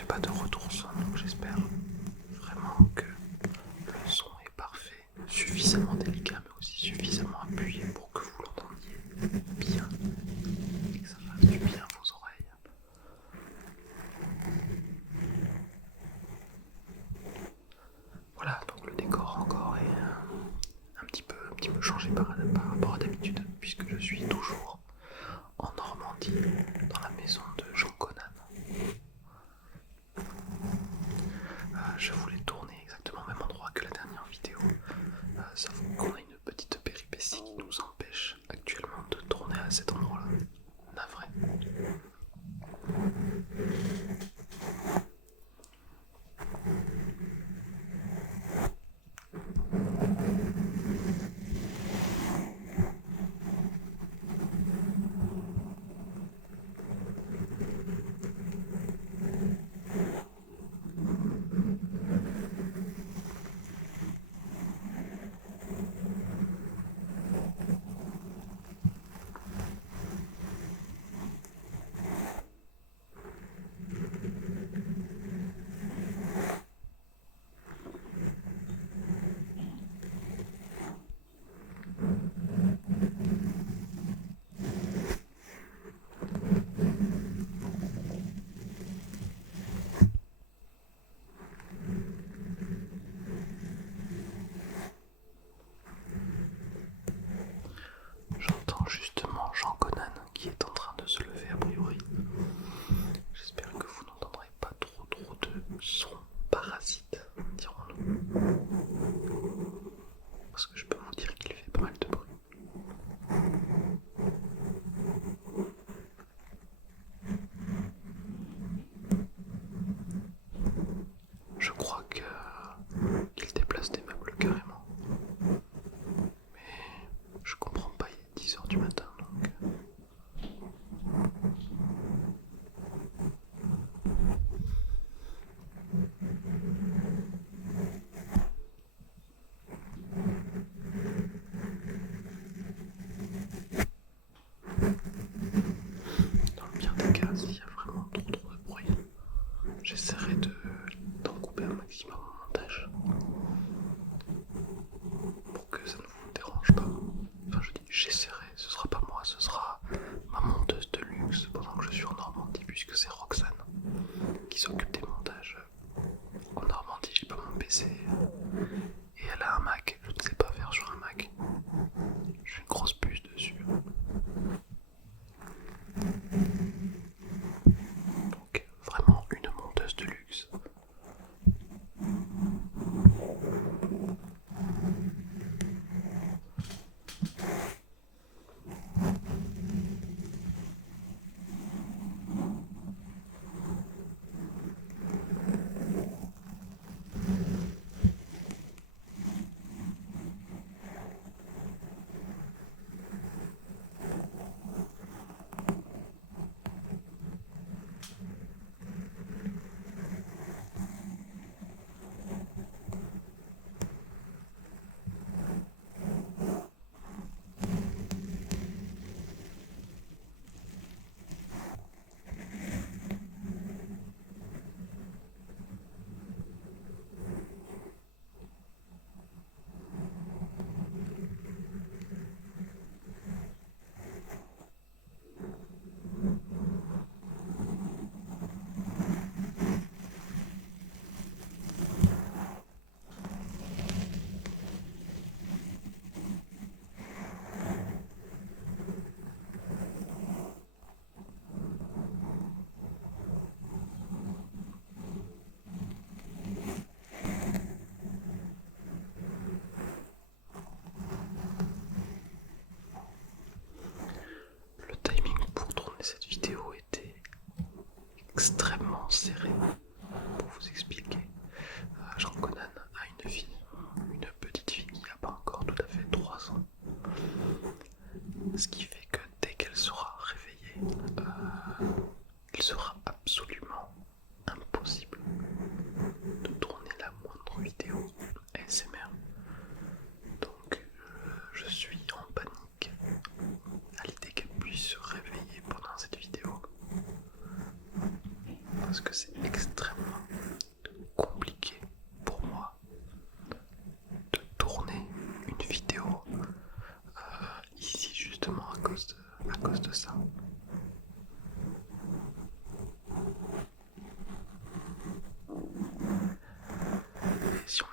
j'ai pas de retour son, donc j'espère vraiment que le son est parfait, suffisamment délicat mais aussi suffisamment appuyé pour que vous l'entendiez bien et que ça fasse du bien à vos oreilles. Voilà, donc le décor encore est un petit peu changé par rapport à d'habitude, puisque je suis toujours en Normandie, dans la maison de Jean Conan. Je voulais tourner exactement au même endroit que la dernière vidéo, sauf qu'on a une petite péripétie qui nous empêche actuellement de tourner à cet endroit-là. Navré. J'entends justement Jean Conan qui est en train de se lever a priori. J'espère que vous n'entendrez pas trop de sons parasites, dirons-nous. Parce que je peux vous dire qu'il fait pas mal de bruit. Je crois qu'il déplace des meubles carrément. Mais je comprends pas, il est 10 h du matin donc. Dans le pire des cas, s'il y a vraiment trop de bruit, j'essaierai d'en couper un maximum au montage pour que ça ne vous dérange pas. Enfin, je dis j'essaierai, ce sera pas moi, ce sera ma monteuse de luxe pendant que je suis en Normandie, puisque c'est Roxane qui s'occupe des montages. En Normandie, j'ai pas mon PC et elle a un Mac, je ne sais pas faire sur un Mac. J'ai une grosse puce dessus. Donc vraiment une monteuse de luxe.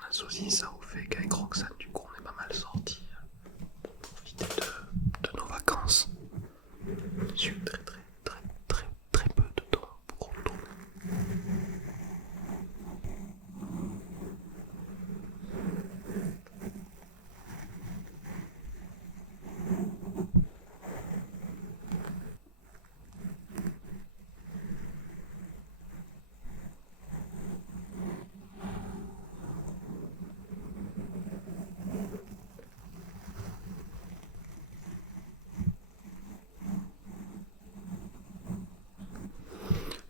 associe ça au fait qu'avec Roxane, du coup, on est pas mal sortis pour profiter de nos vacances. J'ai eu très peu de temps pour retourner.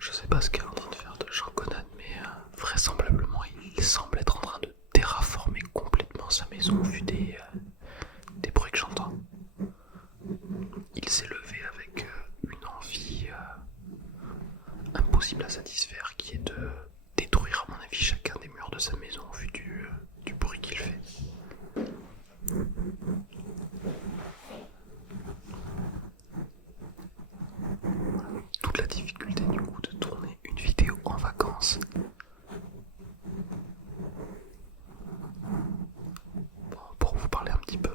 Je sais pas ce qu'elle est en train de faire de Jean Conan, mais vraisemblablement il semble être en train de terraformer complètement sa maison au vu des bruits que j'entends. Il s'est levé avec une envie impossible à satisfaire qui est de détruire à mon avis chacun des murs de sa maison au vu du bruit qu'il fait. Toute la difficulté du coup de tourner une vidéo en vacances. Bon, pour vous parler un petit peu,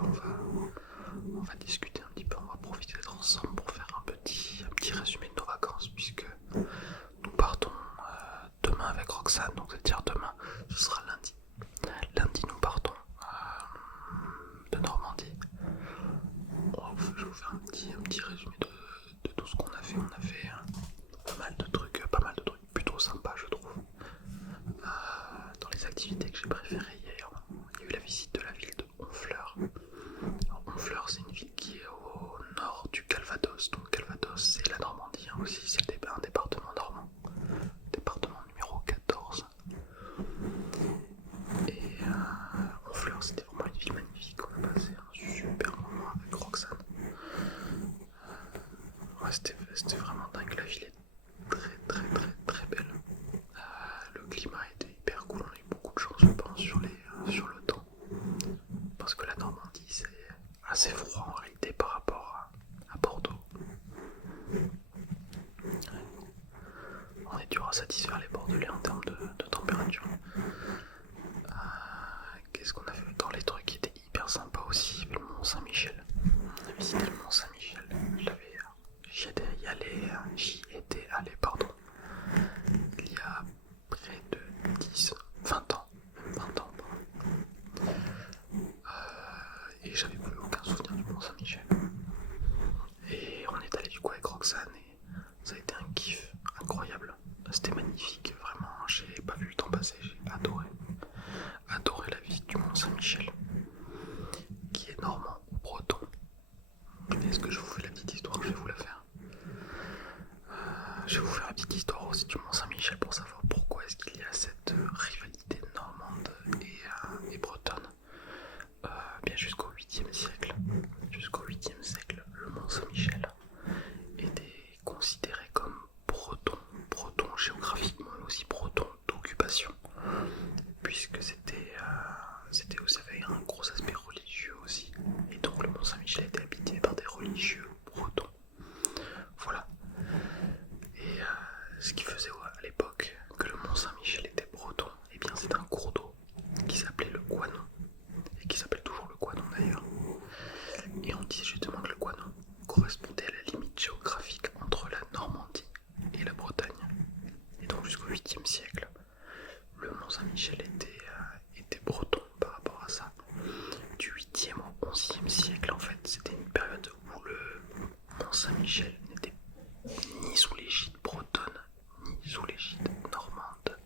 on va discuter un petit peu, on va profiter d'être ensemble pour faire un petit résumé de nos vacances puisque nous partons demain avec Roxane, donc c'est-à-dire demain, ce sera lundi. Lundi nous partons de Normandie. Je vais vous faire un petit résumé de tout ce qu'on a fait. On a fait pas mal de trucs plutôt sympas je trouve. Dans les activités que j'ai préférées hier, il y a eu la visite de la ville de Honfleur. Alors, Honfleur c'est une ville qui est au nord du Calvados, donc Calvados c'est la Normandie aussi, c'est un département normand, département numéro 14. Et Honfleur c'était vraiment une ville magnifique, on a passé un super moment avec Roxane. Ouais, c'était vraiment dingue, la ville est très belle. Le climat était hyper cool, on a eu beaucoup de chance je pense sur le temps. Parce que la Normandie c'est assez froid en réalité par rapport à Bordeaux. On est dur à satisfaire les Bordelais en termes de température. Qu'est-ce qu'on a fait dans les trucs qui étaient hyper sympas aussi, le Mont Saint-Michel. On a visité le Mont Saint-Michel, j'y étais allé, pardon, il y a près de 20 ans, et j'avais plus aucun souvenir du Mont Saint-Michel. Et on est allé du coup avec Roxane et ça a été un kiff incroyable. C'était magnifique, vraiment, j'ai pas vu le temps passer, j'ai adoré la visite du Mont Saint-Michel, qui est normand ou breton. Est-ce que je vous fais la petite histoire? Je vais vous la faire. Je vais vous faire la petite histoire aussi du Mont Saint-Michel pour savoir pourquoi est-ce qu'il y a cette rivalité normande et bretonne. Bien jusqu'au 8e siècle. Jusqu'au 8e siècle, le Mont Saint-Michel était considéré comme breton géographiquement, mais aussi breton d'occupation, puisque vous savez, un gros aspect religieux aussi, et donc le Mont Saint-Michel était habité par des religieux bretons. Voilà. Et ce qui faisait à l'époque que le Mont Saint-Michel était breton, et bien c'est un cours d'eau qui s'appelait le Couesnon, et qui s'appelle toujours le Couesnon d'ailleurs. Et on dit justement que le Couesnon correspondait à la limite géographique entre la Normandie et la Bretagne. Et donc jusqu'au 8e siècle, le Mont Saint-Michel était breton par rapport à ça. Du 8e au 11e siècle, en fait, c'était une période où le Mont Saint-Michel n'était ni sous l'égide bretonne, ni sous l'égide normande.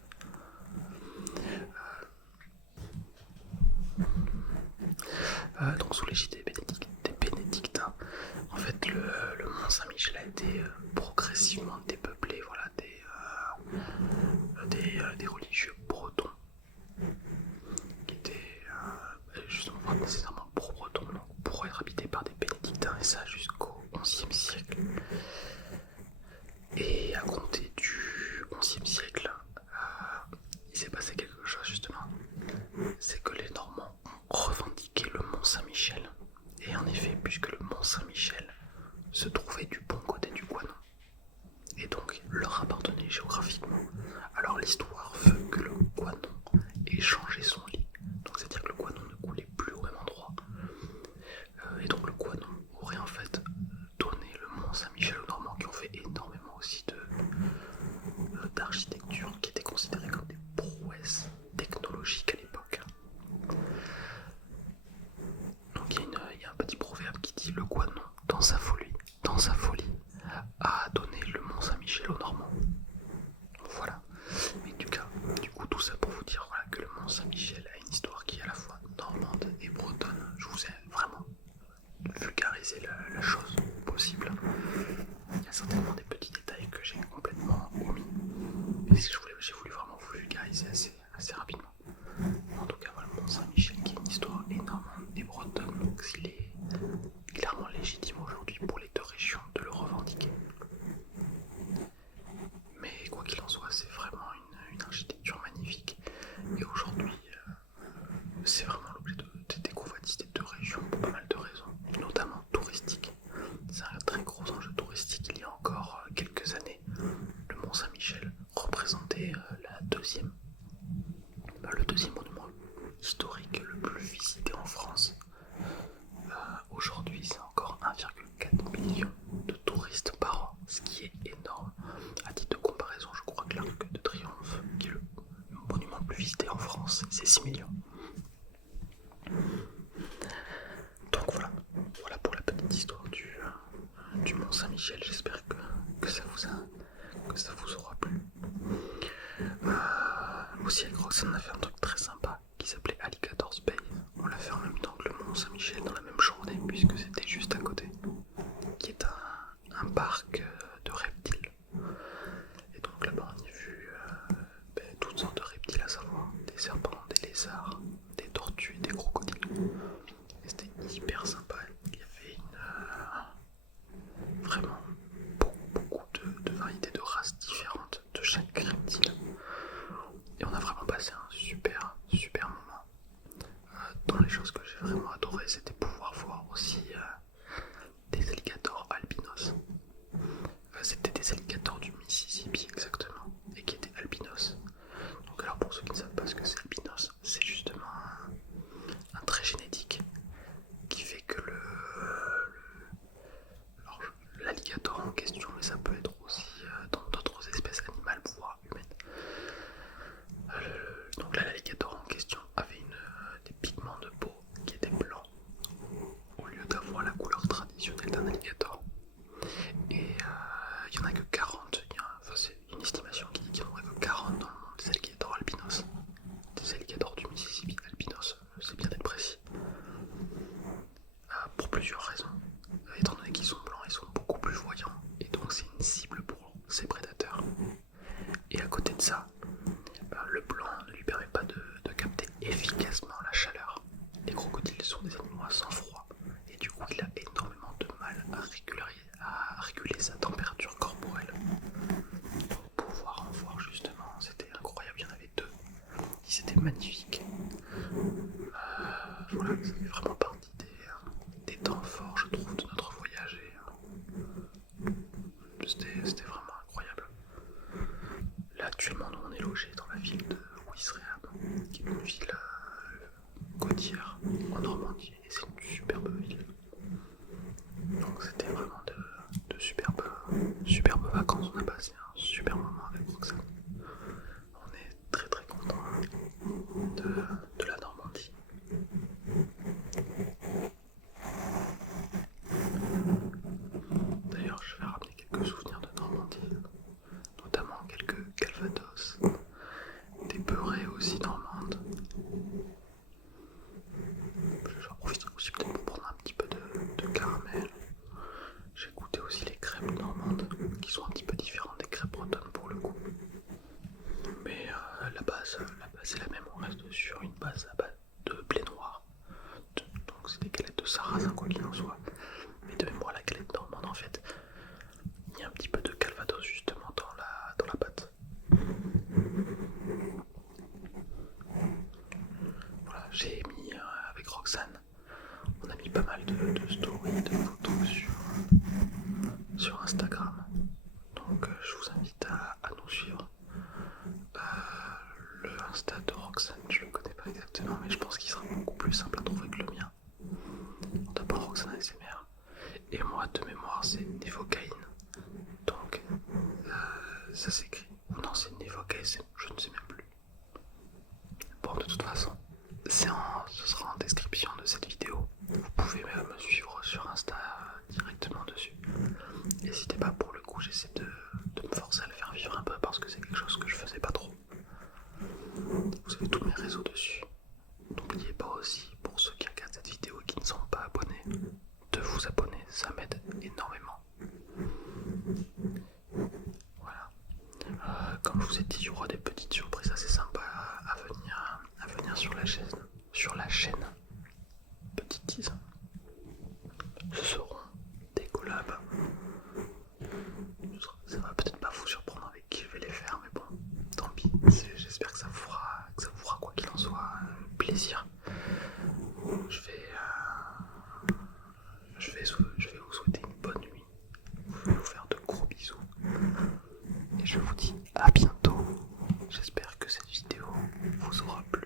Donc sous l'égide des bénédictins, en fait le Mont Saint-Michel a été progressivement dépeuplé, voilà, des religieux bretons qui étaient justement pas nécessairement pro-bretons, pour être habités par des bénédictins, et ça jusqu'au 11e siècle. Et à compter du 11e siècle, il s'est passé quelque chose justement, c'est que les Normands ont revendiqué le Mont Saint-Michel. Et en effet, puisque le Mont Saint-Michel se trouvait du bon côté du Couesnon, et donc leur appartenait géographiquement, alors l'histoire veut que le Mont-Saint-Michel a une histoire qui est à la fois normande et bretonne. Je vous ai vraiment vulgarisé la chose possible. Il y a certainement des petits détails que j'ai complètement omis. Mais j'ai voulu vraiment vous vulgariser assez rapidement. En tout cas, voilà, Mont-Saint-Michel qui est une histoire énorme et bretonne, donc il est clairement légitime aujourd'hui pour les deux régions de le revendiquer. Mais quoi qu'il en soit, c'est vraiment une architecture magnifique. Et aujourd'hui, c'est vraiment l'objet des convoitises des deux régions pour pas mal de raisons, notamment touristiques. C'est un très gros enjeu touristique. Il y a encore quelques années, le Mont-Saint-Michel représentait le deuxième monument historique le plus visité en France. Aujourd'hui, c'est encore 1,4 million de touristes par an, ce qui est énorme. À titre de comparaison, je crois que l'Arc de Triomphe, qui est le monument le plus visité en France, c'est 6 millions. Donc voilà pour la petite histoire du Mont-Saint-Michel. J'espère que ça vous aura plu. Aussi avec Roxane, on a fait un truc très sympa qui s'appelait Alligator's Bay. On l'a fait en même temps que le Mont-Saint-Michel dans la même journée puisque c'était juste à côté, qui est un parc de reptiles. Et donc là-bas on y a vu toutes sortes de reptiles, à savoir des serpents, des lézards, des tortues et des crocodiles. Et c'était hyper sympa. Il y avait vraiment beaucoup de variétés de races différentes de chaque reptile. Et on a vraiment passé un super moment. Dans les choses que j'ai vraiment adoré, c'était pouvoir voir aussi des alligators albinos. C'était des alligators du Mississippi exactement, et qui étaient albinos. Donc alors pour ceux qui ne savent pas ce que c'est albinos, c'est justement un trait génétique qui fait que l'alligator en question, mais ça peut être aussi dans d'autres espèces animales, voire humaines. Donc là, l'alligator en question avait des pigments de peau qui étaient blancs au lieu d'avoir la couleur traditionnelle d'un alligator. Et il n'y en a que 40, c'est une estimation qui dit qu'il n'y en aurait que 40 dans le monde des alligators albinos. Des alligators du Mississippi albinos, c'est bien d'être précis. Pour plusieurs raisons. Étant donné qu'ils sont blancs, ils sont beaucoup plus voyants, et donc c'est une cible pour ces prédateurs. Et à côté de ça, le blanc ne lui permet pas de capter efficacement la chaleur. Les crocodiles sont des animaux à sang froid, et du coup il a énormément de mal à réguler sa température corporelle. Donc pouvoir en voir justement, c'était incroyable, il y en avait deux, ils étaient magnifiques. Voilà, ça fait vraiment partie des temps forts, je trouve, de notre voyage, et c'était vraiment incroyable. Là actuellement nous on est logé dans la ville de Ouistreham, qui est une ville côtière en Normandie, et c'est une superbe ville. Donc c'était vraiment de superbes vacances. On a passé un super moment avec Roxane. On est très content de la Normandie. D'ailleurs je vais ramener quelques souvenirs de Normandie, notamment quelques calvados, des beurrées aussi normandes. J'en profite aussi peut-être pour prendre un petit peu de caramel. J'ai goûté aussi les crêpes normandes, qui sont un petit peu différentes des crêpes bretonnes pour le coup. Mais la base est la même, on reste sur une base à base de blé noir. Donc c'est des galettes de sarrasin quoi qu'il en soit. Mais de mémoire, la galette normande en fait, il y a un petit peu de calvados justement dans la pâte. Voilà, j'ai mis avec Roxane, on a mis pas mal de stories, de photos sur Instagram. Donc je vous invite à nous suivre. Le Insta de Roxane, je le connais pas exactement, mais je pense qu'il sera beaucoup plus simple à trouver que le mien. On tape Roxane ASMR. Et moi, de mémoire, c'est Nevocaine. Donc, ça s'écrit. Ou non, c'est Nevocaine, je ne sais même plus. Bon, de toute façon, ce sera en description de cette vidéo. Vous pouvez me suivre sur Insta directement dessus. N'hésitez pas, pour le coup, j'essaie de me forcer à le faire vivre un peu parce que c'est quelque chose que je faisais pas trop. Vous avez tous mes réseaux dessus. Ça va peut-être pas vous surprendre avec qui je vais les faire, mais bon, tant pis. J'espère que ça vous fera quoi qu'il en soit plaisir. Je vais vous souhaiter une bonne nuit. Je vais vous faire de gros bisous. Et je vous dis à bientôt. J'espère que cette vidéo vous aura plu.